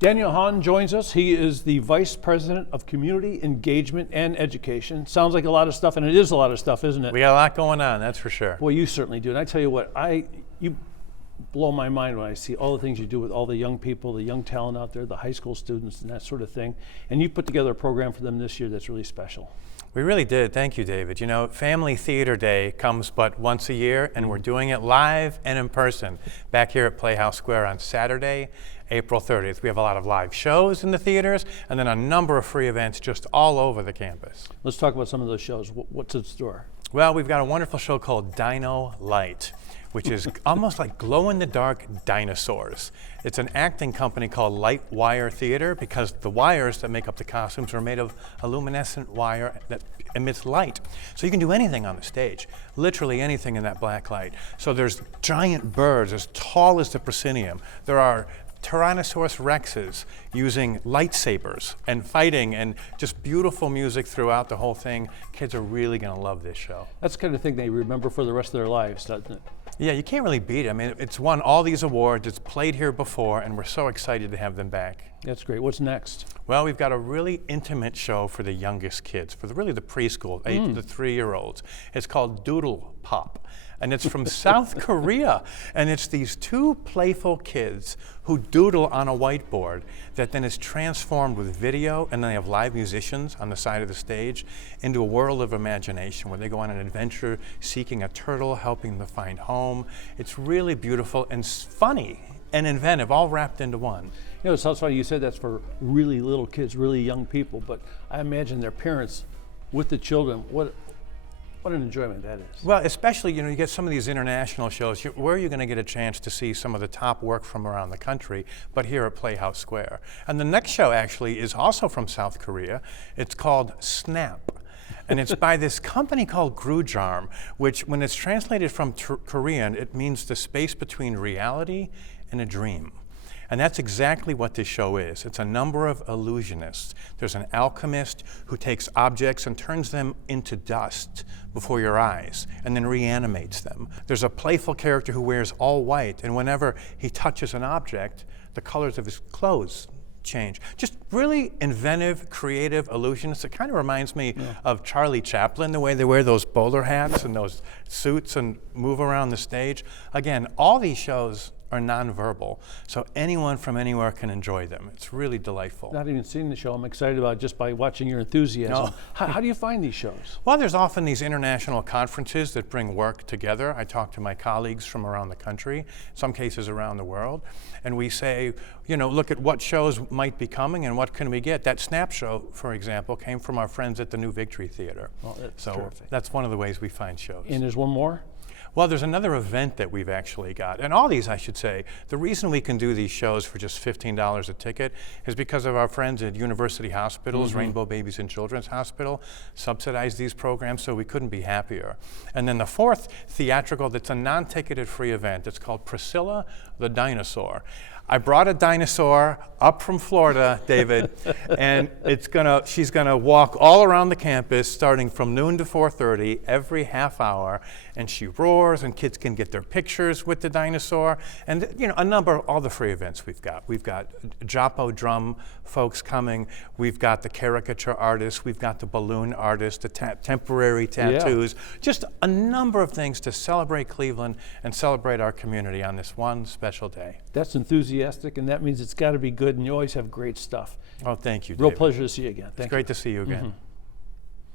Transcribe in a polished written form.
Daniel Hahn joins us. He is the Vice President of Community Engagement and Education. Sounds like a lot of stuff, and it is a lot of stuff, isn't it? We got a lot going on, that's for sure. Well, you certainly do. And I tell you what, you blow my mind when I see all the things you do with all the young people, the young talent out there, the high school students and that sort of thing. And you put together a program for them this year that's really special. We really did. Thank you, David. You know, Family Theater Day comes but once a year, and we're doing it live and in person back here at Playhouse Square on Saturday, April 30th. We have a lot of live shows in the theaters and then a number of free events just all over the campus. Let's talk about some of those shows. What's in store? Well, we've got a wonderful show called Dino Light, which is almost like glow-in-the-dark dinosaurs. It's an acting company called Light Wire Theater because the wires that make up the costumes are made of a luminescent wire that emits light. So you can do anything on the stage, literally anything in that black light. So there's giant birds as tall as the proscenium. There are Tyrannosaurus rexes using lightsabers and fighting and just beautiful music throughout the whole thing. Kids are really going to love this show. That's the kind of thing they remember for the rest of their lives, doesn't it? Yeah, you can't really beat it. I mean, it's won all these awards. It's played here before, and we're so excited to have them back. That's great. What's next? Well, we've got a really intimate show for the youngest kids, for really the preschool, age to 3-year-olds. It's called Doodle Pop. And it's from South Korea. And it's these two playful kids who doodle on a whiteboard that then is transformed with video, and then they have live musicians on the side of the stage into a world of imagination where they go on an adventure seeking a turtle, helping them to find home. It's really beautiful and funny and inventive, all wrapped into one. You know, it sounds funny you said that's for really little kids, really young people, but I imagine their parents with the children, what an enjoyment that is. Well, especially, you know, you get some of these international shows, where are you going to get a chance to see some of the top work from around the country, but here at Playhouse Square. And the next show actually is also from South Korea. It's called Snap. And it's by this company called Grujarm, which when it's translated from Korean, it means the space between reality and a dream. And that's exactly what this show is. It's a number of illusionists. There's an alchemist who takes objects and turns them into dust before your eyes and then reanimates them. There's a playful character who wears all white, and whenever he touches an object, the colors of his clothes change. Just really inventive, creative illusionists. It kind of reminds me of Charlie Chaplin, the way they wear those bowler hats and those suits and move around the stage. Again, all these shows are nonverbal, so anyone from anywhere can enjoy them. It's really delightful. Not even seeing the show, I'm excited about it just by watching your enthusiasm. No. How do you find these shows? Well, there's often these international conferences that bring work together. I talk to my colleagues from around the country, some cases around the world, and we say, you know, look at what shows might be coming and what can we get. That Snap show, for example, came from our friends at the New Victory Theater. Well, that's so terrific. That's one of the ways we find shows. And there's one more? Well, there's another event that we've actually got, and all these, I should say, the reason we can do these shows for just $15 a ticket is because of our friends at University Hospitals, Rainbow Babies and Children's Hospital, subsidize these programs, so we couldn't be happier. And then the fourth theatrical that's a non-ticketed free event, it's called Priscilla the Dinosaur. I brought a dinosaur up from Florida, David, and she's gonna walk all around the campus starting from noon to 4:30 every half hour, and she roars, and kids can get their pictures with the dinosaur, and you know, a number of all the free events we've got. We've got Japo drum folks coming, we've got the caricature artists, we've got the balloon artists, the temporary tattoos, just a number of things to celebrate Cleveland and celebrate our community on this one special day. That's enthusiastic, and that means it's got to be good, and you always have great stuff. Oh, thank you, Real David. pleasure to see you again. It's great to see you again.